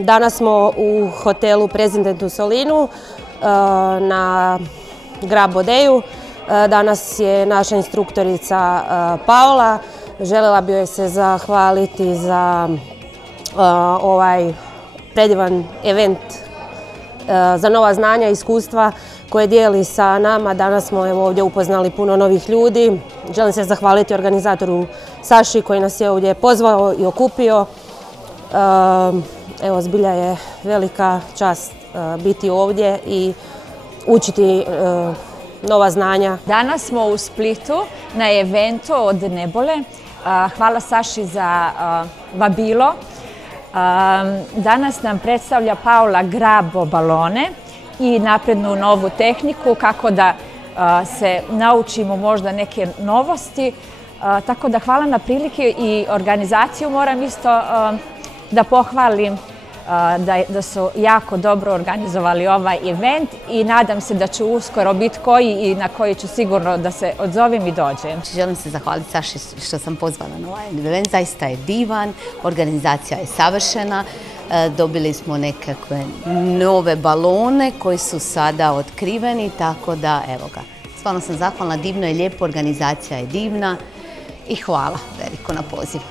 Danas smo u hotelu Prezident u Solinu na GRABO. Danas je naša instruktorica Paula. Željela bih joj se zahvaliti za ovaj predivan event za nova znanja i iskustva koje dijeli sa nama. Danas smo ovdje upoznali puno novih ljudi. Želim se zahvaliti organizatoru Saši koji nas je ovdje pozvao i okupio. Evo, zbilja je velika čast biti ovdje i učiti nova znanja. Danas smo u Splitu na eventu od Nebole. Hvala Saši za vabilo. Danas nam predstavlja Paula GRABO balone i naprednu novu tehniku kako da se naučimo možda neke novosti. Tako da hvala na prilike i organizaciju. Moram isto da pohvalim da su jako dobro organizovali ovaj event i nadam se da će uskoro biti koji i na koji ću sigurno da se odzovem i dođem. Želim se zahvaliti Saši što sam pozvala na ovaj event. Zaista je divan, organizacija je savršena. Dobili smo nekakve nove balone koji su sada otkriveni, tako da evo ga. Stvarno sam zahvalna, divno je lijepo, organizacija je divna i hvala veliko na pozivu.